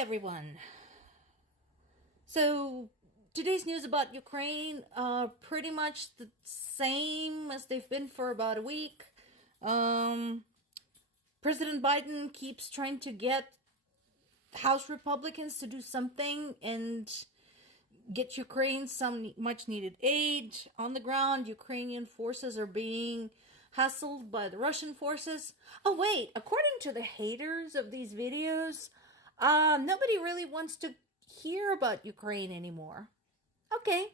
everyone. So today's news about Ukraine are pretty much the same as they've been for about a week. President Biden keeps trying to get House Republicans to do something and get Ukraine some much needed aid. On the ground, Ukrainian forces are being hassled by the Russian forces. Oh wait, according to the haters of these videos, nobody really wants to hear about Ukraine anymore. Okay,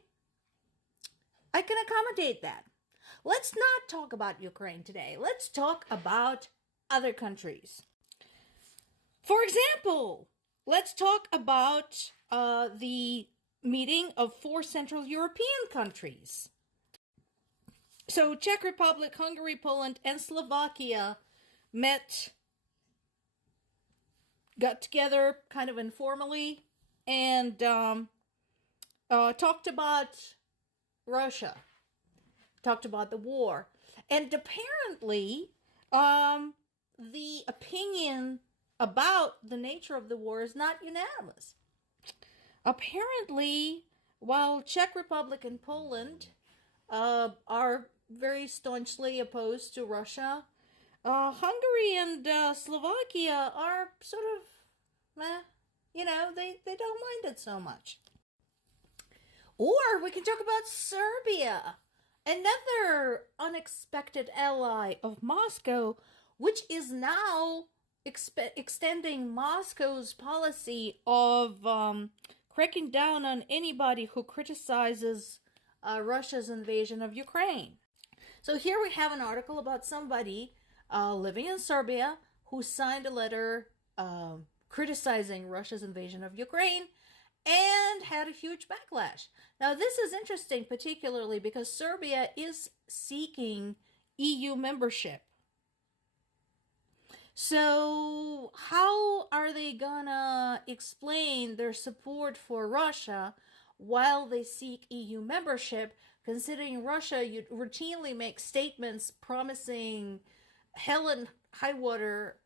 I can accommodate that. Let's not talk about Ukraine today. Let's talk about other countries. For example, let's talk about the meeting of 4 Central European countries. So Czech Republic, Hungary, Poland, and Slovakia got together kind of informally and talked about Russia, talked about the war. And apparently, the opinion about the nature of the war is not unanimous. Apparently, while Czech Republic and Poland are very staunchly opposed to Russia, Hungary and Slovakia are sort of, they don't mind it so much. Or we can talk about Serbia, another unexpected ally of Moscow, which is now extending Moscow's policy of cracking down on anybody who criticizes Russia's invasion of Ukraine. So here we have an article about somebody living in Serbia who signed a letter criticizing Russia's invasion of Ukraine and had a huge backlash. Now this is interesting particularly because Serbia is seeking EU membership. So how are they gonna explain their support for Russia while they seek EU membership, considering Russia routinely makes statements promising hell and high water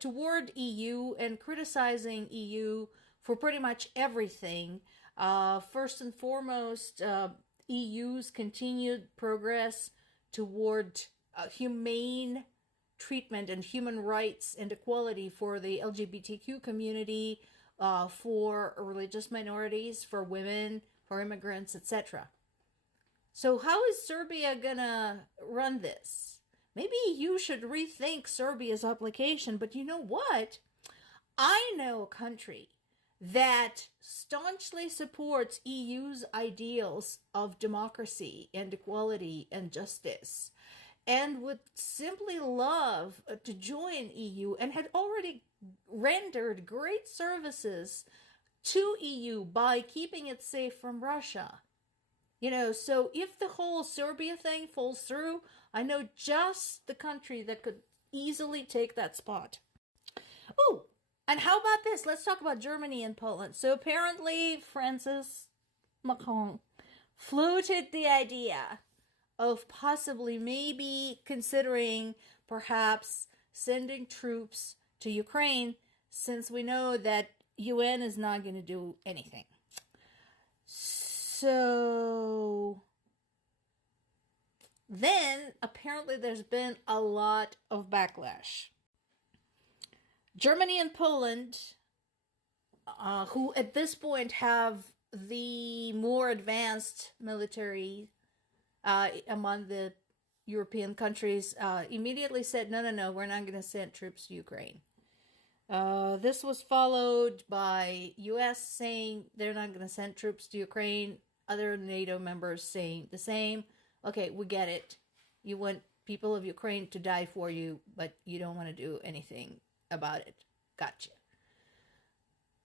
toward EU and criticizing EU for pretty much everything. First and foremost, EU's continued progress toward humane treatment and human rights and equality for the LGBTQ community, for religious minorities, for women, for immigrants, etc. So how is Serbia gonna run this? Maybe you should rethink Serbia's application, but you know what? I know a country that staunchly supports EU's ideals of democracy and equality and justice, and would simply love to join EU and had already rendered great services to EU by keeping it safe from Russia. So if the whole Serbia thing falls through, I know just the country that could easily take that spot. Oh, and how about this? Let's talk about Germany and Poland. So apparently Francis Macron floated the idea of possibly maybe considering perhaps sending troops to Ukraine, since we know that UN is not going to do anything. So then apparently there's been a lot of backlash. Germany and Poland, who at this point have the more advanced military among the European countries, immediately said, no, we're not going to send troops to Ukraine. This was followed by US saying they're not going to send troops to Ukraine, other NATO members saying the same. Okay, we get it. You want people of Ukraine to die for you, but you don't want to do anything about it. Gotcha.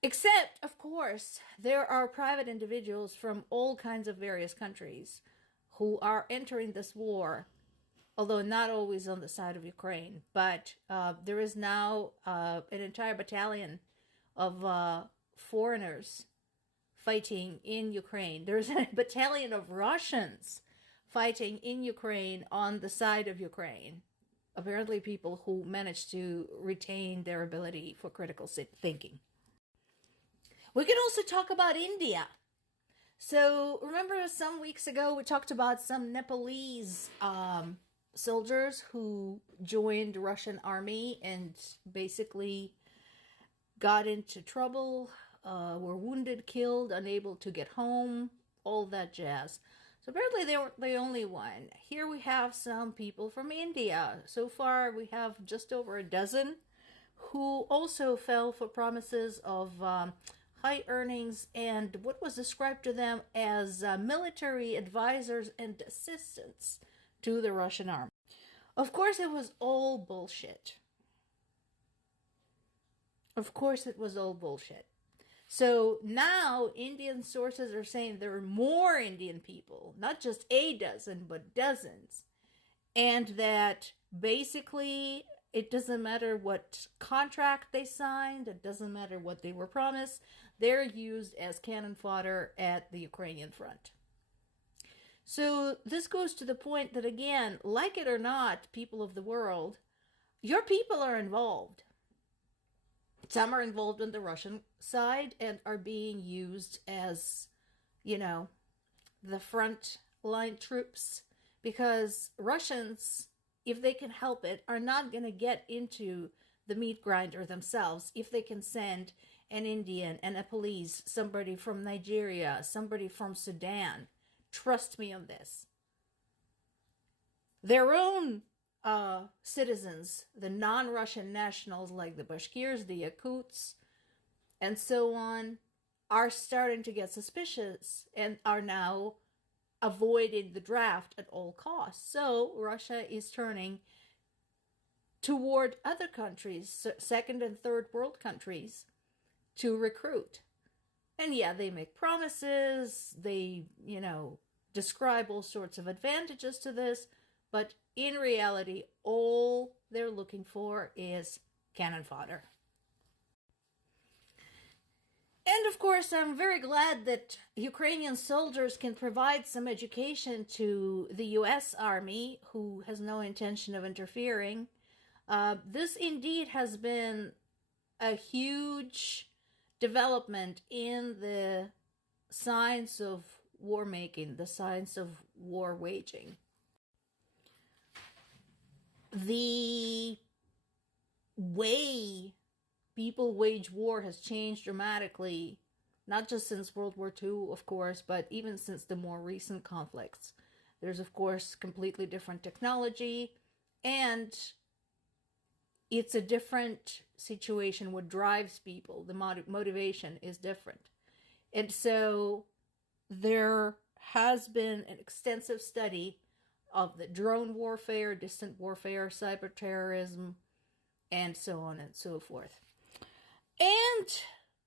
Except, of course, there are private individuals from all kinds of various countries who are entering this war, although not always on the side of Ukraine. But there is now an entire battalion of foreigners fighting in Ukraine. There's a battalion of Russians fighting in Ukraine on the side of Ukraine. Apparently people who managed to retain their ability for critical thinking. We can also talk about India. So remember some weeks ago we talked about some Nepalese soldiers who joined the Russian army and basically got into trouble, were wounded, killed, unable to get home, all that jazz. So apparently they weren't the only one. Here we have some people from India. So far we have just over a dozen who also fell for promises of high earnings and what was described to them as military advisors and assistants to the Russian army. Of course, it was all bullshit. Of course, it was all bullshit. So now Indian sources are saying there are more Indian people, not just a dozen, but dozens. And that basically it doesn't matter what contract they signed, it doesn't matter what they were promised, they're used as cannon fodder at the Ukrainian front. So this goes to the point that, again, like it or not, people of the world, your people are involved. Some are involved on the Russian side and are being used as, the front line troops, because Russians, if they can help it, are not going to get into the meat grinder themselves if they can send an Indian, a Nepalese, somebody from Nigeria, somebody from Sudan. Trust me on this. Their own citizens, the non-Russian nationals like the Bashkirs, the Yakuts, and so on, are starting to get suspicious and are now avoiding the draft at all costs. So Russia is turning toward other countries, second and third world countries, to recruit. And yeah, they make promises, they, describe all sorts of advantages to this, but in reality, all they're looking for is cannon fodder. And of course, I'm very glad that Ukrainian soldiers can provide some education to the US Army, who has no intention of interfering. This indeed has been a huge development in the science of war making, the science of war waging. The way people wage war has changed dramatically, not just since World War II, of course, but even since the more recent conflicts. There's, of course, completely different technology, and it's a different situation. What drives people, the motivation is different. And so there has been an extensive study of the drone warfare, distant warfare, cyber terrorism, and so on and so forth. And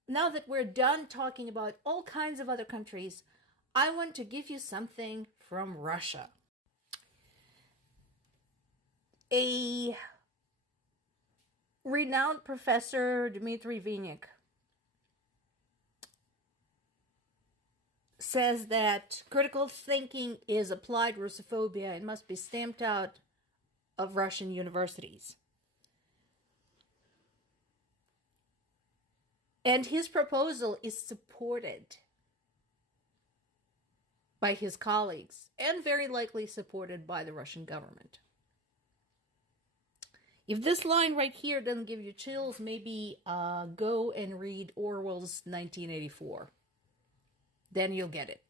now that we're done talking about all kinds of other countries, I want to give you something from Russia. A renowned professor, Dmitry Vinnik, says that critical thinking is applied Russophobia and must be stamped out of Russian universities. And his proposal is supported by his colleagues and very likely supported by the Russian government. If this line right here doesn't give you chills, maybe go and read Orwell's 1984. Then you'll get it.